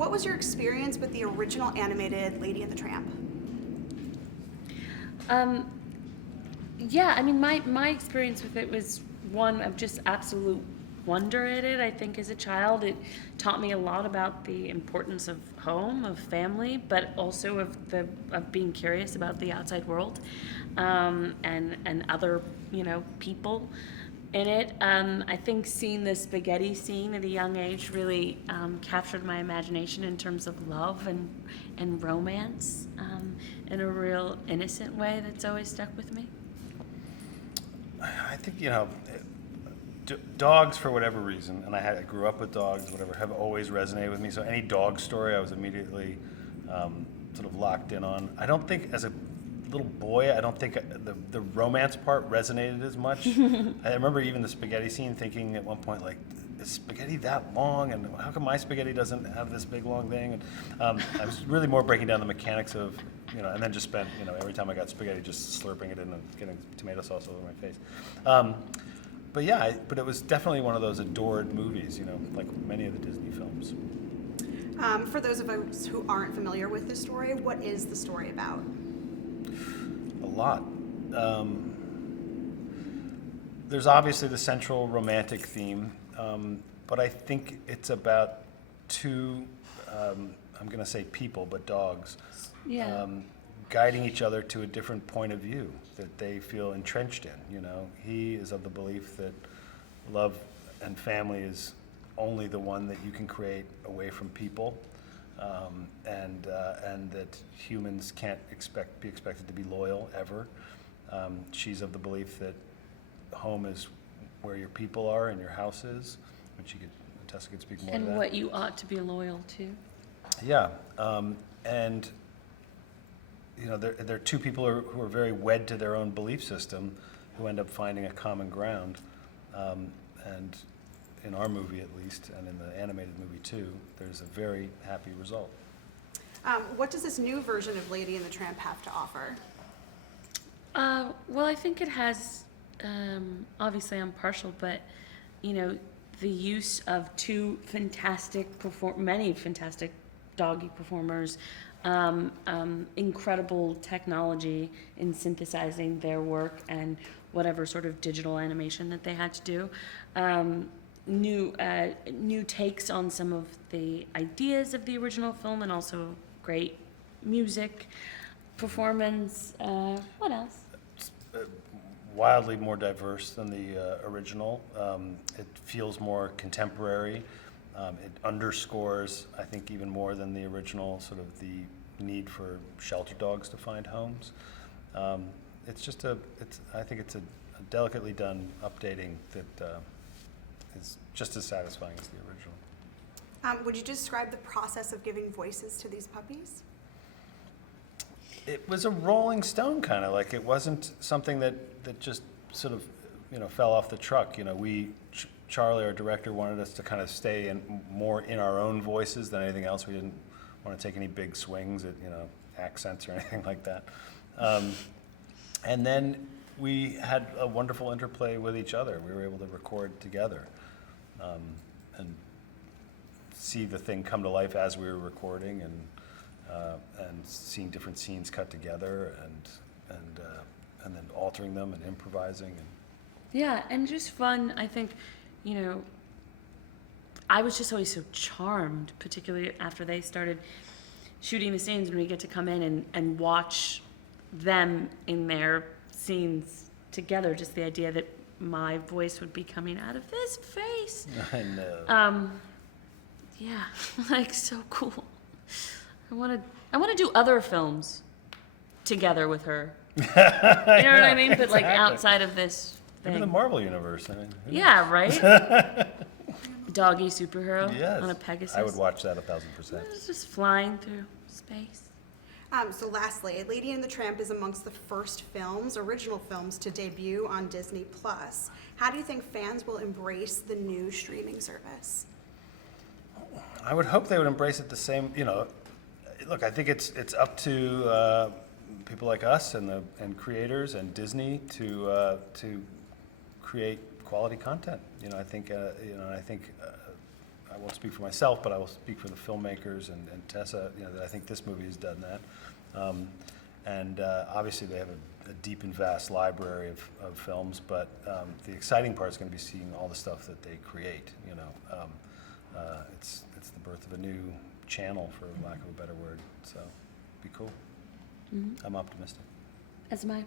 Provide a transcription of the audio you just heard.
what was your experience with the original animated Lady and the Tramp? Yeah, I mean, my experience with it was one of just absolute wonder at it. I think as a child, it taught me a lot about the importance of home, of family, but also of being curious about the outside world, and other people in it. I think seeing the spaghetti scene at a young age really captured my imagination in terms of love and romance in a real innocent way that's always stuck with me. I think dogs, for whatever reason, and I grew up with dogs, whatever, have always resonated with me. So any dog story, I was immediately sort of locked in on. I don't think, as a little boy, I don't think the romance part resonated as much. I remember even the spaghetti scene, thinking at one point, like, is spaghetti that long, and how come my spaghetti doesn't have this big long thing? And I was really more breaking down the mechanics of, and then just spent, every time I got spaghetti, just slurping it in and getting tomato sauce all over my face. But yeah, but it was definitely one of those adored movies, like many of the Disney films. For those of us who aren't familiar with this story, what is the story about? A lot. There's obviously the central romantic theme, but I think it's about two, I'm going to say people, but dogs, guiding each other to a different point of view that they feel entrenched in. He is of the belief that love and family is only the one that you can create away from people, and that humans can't be expected to be loyal ever. She's of the belief that home is where your people are and your house is, which Tessa could speak more to that. And what you ought to be loyal to. Yeah, and there are two people who are very wed to their own belief system, who end up finding a common ground, and in our movie at least, and in the animated movie too, there's a very happy result. What does this new version of Lady and the Tramp have to offer? Well, I think it has, obviously I'm partial, but, the use of many fantastic doggy performers, incredible technology in synthesizing their work and whatever sort of digital animation that they had to do. New takes on some of the ideas of the original film, and also great music, performance. What else? It's wildly more diverse than the original. It feels more contemporary. It underscores, I think, even more than the original, sort of the need for shelter dogs to find homes. I think it's a delicately done updating that is just as satisfying as the original. Would you describe the process of giving voices to these puppies? It was a rolling stone, kind of. Like, it wasn't something that just sort of, fell off the truck. Charlie, our director, wanted us to kind of stay more in our own voices than anything else. We didn't want to take any big swings at, accents or anything like that. And then we had a wonderful interplay with each other. We were able to record together, and see the thing come to life as we were recording, and seeing different scenes cut together, and then altering them and improvising. Yeah, and just fun. I think, I was just always so charmed, particularly after they started shooting the scenes, when we get to come in and watch them in their scenes together. Just the idea that my voice would be coming out of this face. I know. Yeah, like, so cool. I want to do other films together with her. You know what I mean? But like, outside of this thing. Maybe the Marvel universe. Yeah, right? Doggy superhero on a Pegasus. I would watch that 1,000%. It's just flying through space. So lastly, Lady and the Tramp is amongst the first original films to debut on Disney+. How do you think fans will embrace the new streaming service? I would hope they would embrace it the same. Look, I think it's up to people like us and creators and Disney to create quality content. I think won't speak for myself, but I will speak for the filmmakers and Tessa, you know, that I think this movie has done that. Obviously they have a deep and vast library of films, but the exciting part is going to be seeing all the stuff that they create, you know. It's the birth of a new channel, for lack of a better word, so be cool. I'm optimistic. As am I.